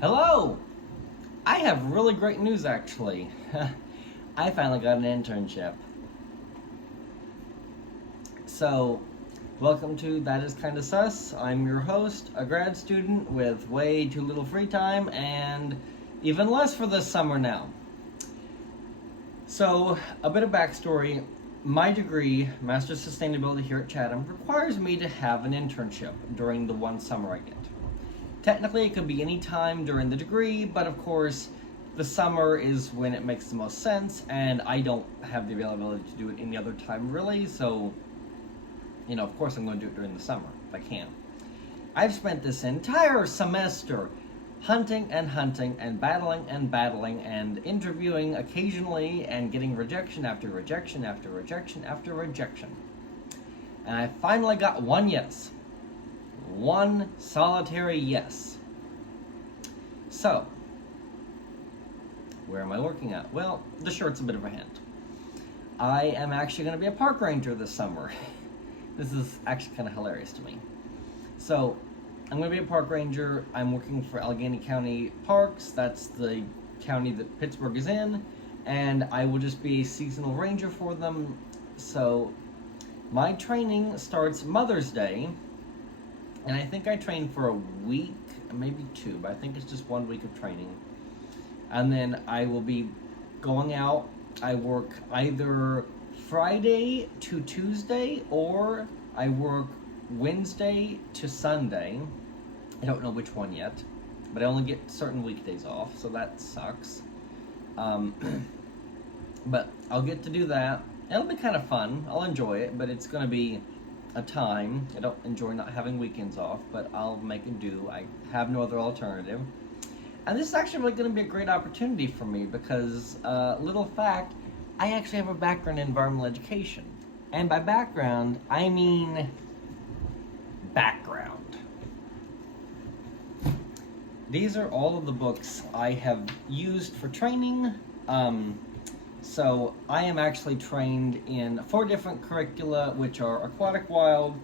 Hello! I have really great news actually. I finally got an internship. So, welcome to That Is Kinda Sus. I'm your host, a grad student with way too little free time and even less for this summer now. So, a bit of backstory. My degree, Master's Sustainability here at Chatham, requires me to have an internship during the one summer I get. Technically, it could be any time during the degree, but of course, the summer is when it makes the most sense, and I don't have the availability to do it any other time really, so, of course I'm going to do it during the summer, if I can. I've spent this entire semester hunting and battling and interviewing occasionally and getting rejection after rejection after rejection after rejection. And I finally got one yes. One solitary yes. So, where am I working at? Well, the shirt's a bit of a hint. I am actually going to be a park ranger this summer. This is actually kind of hilarious to me. So, I'm going to be a park ranger. I'm working for Allegheny County Parks. That's the county that Pittsburgh is in. And I will just be a seasonal ranger for them. So, my training starts Mother's Day. And I think I train for a week, maybe two, but I think it's just 1 week of training. And then I will be going out. I work either Friday to Tuesday, or I work Wednesday to Sunday. I don't know which one yet, but I only get certain weekdays off, so that sucks. But I'll get to do that. It'll be kind of fun. I'll enjoy it, but it's going to be a time. I don't enjoy not having weekends off, but I'll make it do. I have no other alternative. And this is actually really going to be a great opportunity for me because, little fact, I actually have a background in environmental education. And by background, I mean background. These are all of the books I have used for training. So I am actually trained in 4 different curricula, which are Aquatic Wild,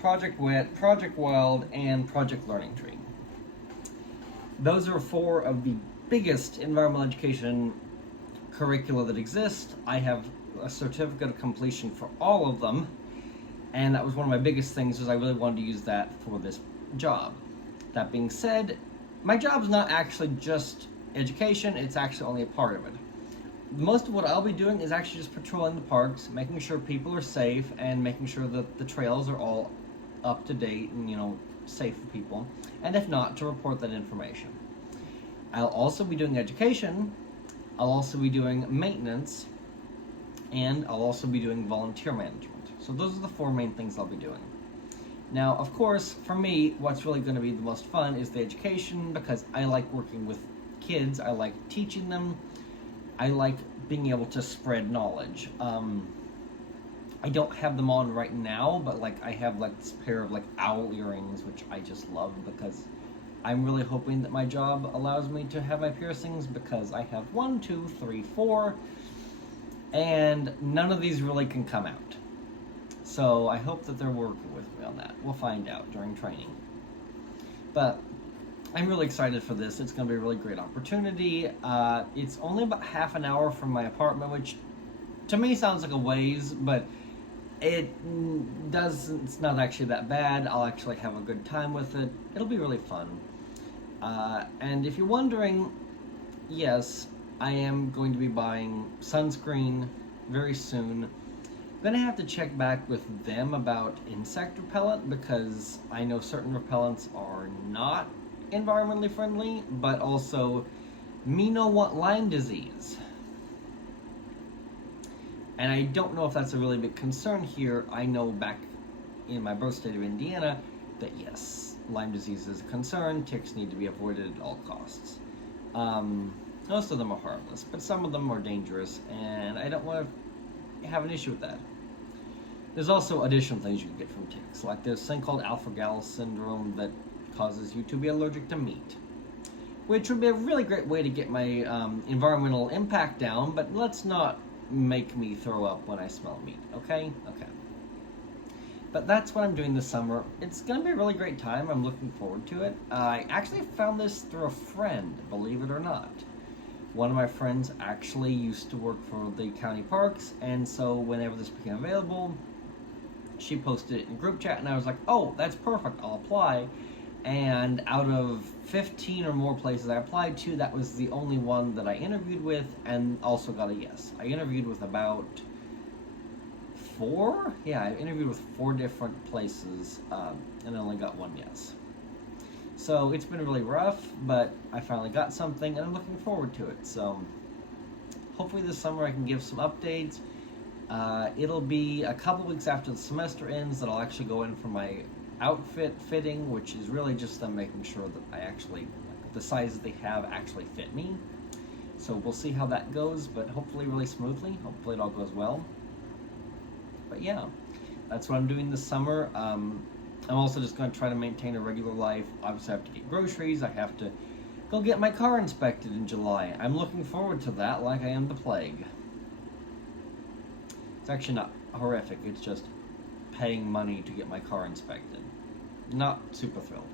Project WIT, Project Wild, and Project Learning Tree. Those are 4 of the biggest environmental education curricula that exist. I have a certificate of completion for all of them, and that was one of my biggest things, was I really wanted to use that for this job. That being said, my job is not actually just education, it's actually only a part of it. Most of what I'll be doing is actually just patrolling the parks, making sure people are safe, and making sure that the trails are all up to date and, safe for people. And if not, to report that information. I'll also be doing education, I'll also be doing maintenance, and I'll also be doing volunteer management. So those are the 4 main things I'll be doing. Now, of course, for me, what's really going to be the most fun is the education, because I like working with kids, I like teaching them, I like being able to spread knowledge. I don't have them on right now, but I have this pair of owl earrings, which I just love because I'm really hoping that my job allows me to have my piercings, because I have 1, 2, 3, 4, and none of these really can come out. So I hope that they're working with me on that. We'll find out during training. But I'm really excited for this. It's going to be a really great opportunity. It's only about half an hour from my apartment, which to me sounds like a ways, but it's not actually that bad. I'll actually have a good time with it. It'll be really fun. And if you're wondering, yes, I am going to be buying sunscreen very soon. I'm going to have to check back with them about insect repellent, because I know certain repellents are not environmentally friendly, but also me no want Lyme disease. And I don't know if that's a really big concern here. I know back in my birth state of Indiana that yes, Lyme disease is a concern. Ticks need to be avoided at all costs. Most of them are harmless, but some of them are dangerous, and I don't want to have an issue with that. There's also additional things you can get from ticks, like there's a thing called alpha-gal syndrome that causes you to be allergic to meat, which would be a really great way to get my environmental impact down, but let's not make me throw up when I smell meat, okay? Okay. But that's what I'm doing this summer. It's going to be a really great time. I'm looking forward to it. I actually found this through a friend, believe it or not. One of my friends actually used to work for the county parks, and so whenever this became available, she posted it in group chat, and I was like, oh, that's perfect, I'll apply. And out of 15 or more places I applied to, that was the only one that I interviewed with and also got a yes. I interviewed with about 4? Yeah, I interviewed with 4 different places and only got 1 yes. So it's been really rough, but I finally got something and I'm looking forward to it. So hopefully this summer I can give some updates. It'll be a couple weeks after the semester ends that I'll actually go in for my outfit fitting, which is really just them making sure that I actually, the sizes they have actually fit me. So we'll see how that goes, but hopefully really smoothly. Hopefully it all goes well. But yeah, that's what I'm doing this summer. I'm also just going to try to maintain a regular life. Obviously, I have to get groceries. I have to go get my car inspected in July. I'm looking forward to that like I am the plague. It's actually not horrific. It's just paying money to get my car inspected. Not super thrilled.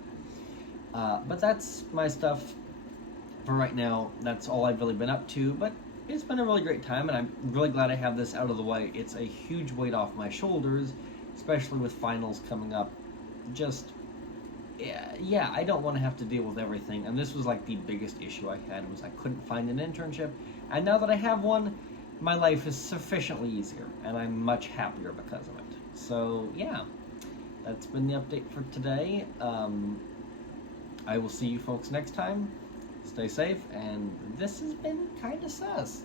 But that's my stuff for right now. That's all I've really been up to. But it's been a really great time, and I'm really glad I have this out of the way. It's a huge weight off my shoulders, especially with finals coming up. Just, yeah, I don't want to have to deal with everything. And this was like the biggest issue I had, was I couldn't find an internship. And now that I have one, my life is sufficiently easier, and I'm much happier because of it. So, yeah, that's been the update for today. I will see you folks next time. Stay safe, and this has been kind of sus.